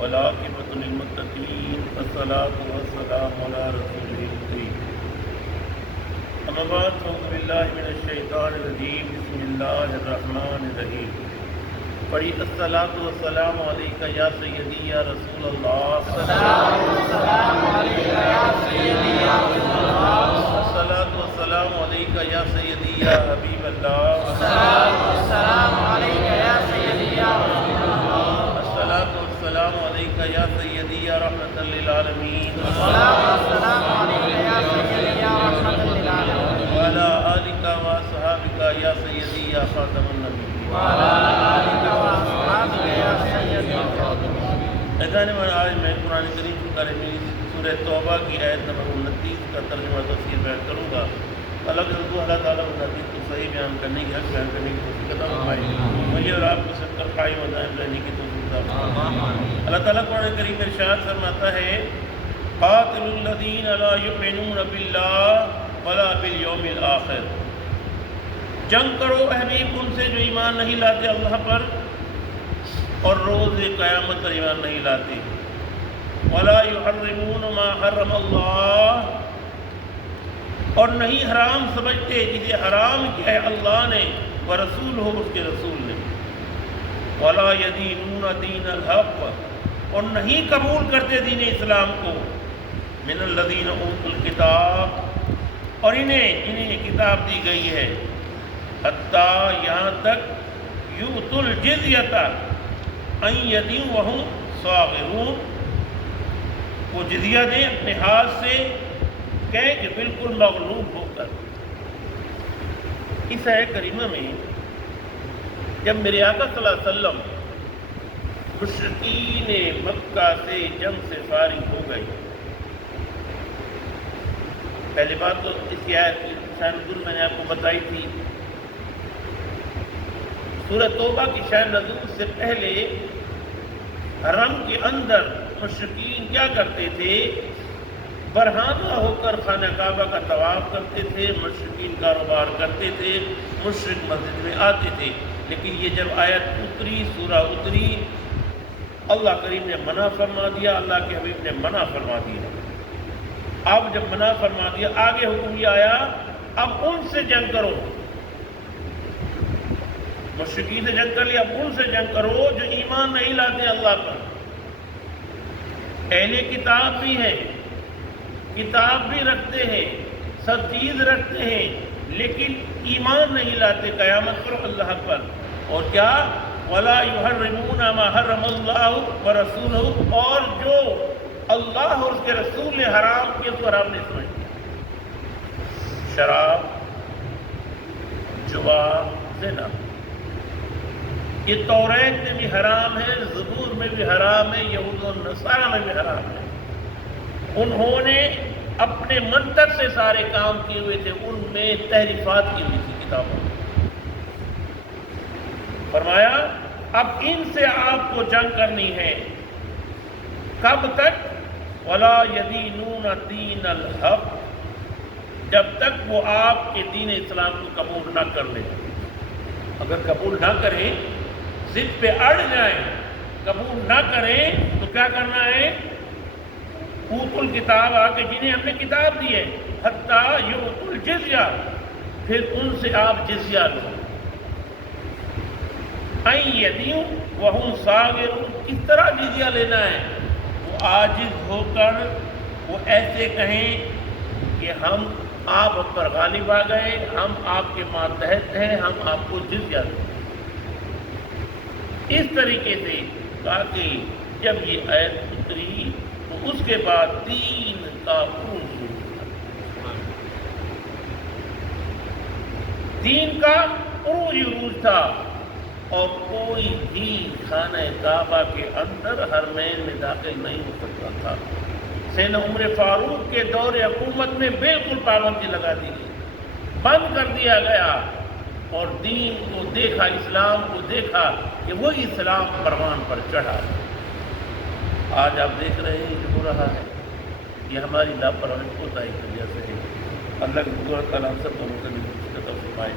والعاقبۃ للمتقین والصلاۃ والسلام علی رسول الکریم اما بعد اعوذ باللہ من الشیطان الرجیم بسم اللہ الرحمن الرحیم پڑھی الصلاۃ والسلام علیک یا سیدی یا رسول اللہ الصلاۃ والسلام علیک یا سیدی یا رسول اللہ الصلاۃ والسلام علیک یا سیدی یا حبیب اللہ الصلاۃ والسلام علیک یا سیدی یا رسول اللہ الصلاۃ والسلام علیک یا سیدی یا رحمۃ للعالمین الصلاۃ والسلام علیک یا سیدی یا رحمۃ للعالمین وعلی آلک و اصحابک یا سیدی یا خاتم النبیین وعلی آلک و اصحابک یا سیدی یا خاتم النبیین۔ اذان من آج میں قرآن کریم کی تعلیمی سورہ توبہ کی آیت نمبر 29 کا ترجمہ تفسیر بیان کروں گا۔ اللہ تعالیٰ کو صحیح بیان کرنے کی حق بیان کرنے کی توفیق عطا فرمائے، مجھے اور آپ کو سب پر قائم و دائم رہنے کی توفیق عطا فرمائے۔ اللہ تعالیٰ قرآن کریم میں ارشاد فرماتا ہے قاتلوا الذین لا یؤمنون باللہ ولا بالیوم الآخر، جنگ کرو اے حبیب ان سے جو ایمان نہیں لاتے اللہ پر اور روز قیامت پر ایمان نہیں لاتے، ولا یحرمون ما حرم اللہ، اور نہیں حرام سمجھتے جسے حرام کیا ہے اللہ نے ورسول ہو اس کے رسول نے، ولا یدینون دین الحق، اور نہیں قبول کرتے دین اسلام کو، من الذین اوتوا الکتاب، اور انہیں کتاب دی گئی ہے، حتیٰ یہاں تک یؤتوا الجزیۃ عن ید وہم صاغرون، وہ جزیہ دیں اپنے ہاتھ سے کہیں کہ بالکل مغلوب ہو کر۔ اس آیت کریمہ میں جب میرے آقا صلی اللہ علیہ وسلم مشرکین مکہ سے جنگ سے فارغ ہو گئے، پہلی بات تو اس کی آیت کی شان نزول میں نے آپ کو بتائی تھی۔ سورہ توبہ کی شان نزول سے پہلے حرم کے اندر مشرکین کیا کرتے تھے؟ برہانہ ہو کر خانہ کعبہ کا طواف کرتے تھے، مشرکین کاروبار کرتے تھے، مشرک مسجد میں آتے تھے، لیکن یہ جب آیت اتری، سورہ اتری، اللہ کریم نے منع فرما دیا، اللہ کے حبیب نے منع فرما دیا۔ اب جب منع فرما دیا آگے حکم یہ آیا اب ان سے جنگ کرو، مشرکین سے جنگ کر لیا، اب ان سے جنگ کرو جو ایمان نہیں لاتے اللہ پر۔ اہل کتاب بھی ہے، کتاب بھی رکھتے ہیں، سب چیز رکھتے ہیں، لیکن ایمان نہیں لاتے قیامت پر اللہ پر، اور کیا وَلَا يُحَرِّمُونَ مَا حَرَّمَ اللَّهُ وَرَسُولُهُ، اور جو اللہ اور اس کے رسول نے حرام کیا تو حرام نہیں سمجھتے، شراب، جوا، زنا، یہ توریت میں بھی حرام ہے، زبور میں بھی حرام ہے، یہود و نصارہ میں بھی حرام ہے۔ انہوں نے اپنے منطق سے سارے کام کیے ہوئے تھے، ان میں تحریفات کی ہوئی تھی کتابوں میں۔ فرمایا اب ان سے آپ کو جنگ کرنی ہے، کب تک؟ وَلَا يَدِينُونَ دِينَ الْحَقِّ، جب تک وہ آپ کے دین اسلام کو قبول نہ کر لیں۔ اگر قبول نہ کریں، ضد پہ اڑ جائیں، قبول نہ کریں تو کیا کرنا ہے؟ اوتوا الکتاب، آ کے جنہیں ہم نے کتاب دی ہے، حتیٰ یؤتوا الجزیہ، پھر ان سے آپ جزیہ لو، عن ید وہم صاغرون، کس طرح جزیہ لینا ہے؟ وہ عاجز ہو کر وہ ایسے کہیں کہ ہم آپ پر غالب آ گئے، ہم آپ کے ماتحت ہیں، ہم آپ کو جزیہ دیں۔ اس طریقے سے کہا کہ جب یہ آیت اتری تو اس کے بعد دین کا عروج ہوا، دین کا عروج تھا، اور کوئی بھی خانہ کعبہ کے اندر حرمین میں داخل نہیں ہو سکتا تھا۔ سیدنا عمر فاروق کے دور حکومت میں بالکل پابندی لگا دی گئی، بند کر دیا گیا، اور دین کو دیکھا، اسلام کو دیکھا کہ وہی اسلام پروان پر چڑھا۔ آج آپ دیکھ رہے ہیں جو ہو رہا ہے، یہ ہماری لاپرواہی کوتاہی کی وجہ سے ہے۔ اللہ کی قدرت تعالیٰ سب کو مختلف فرمائے۔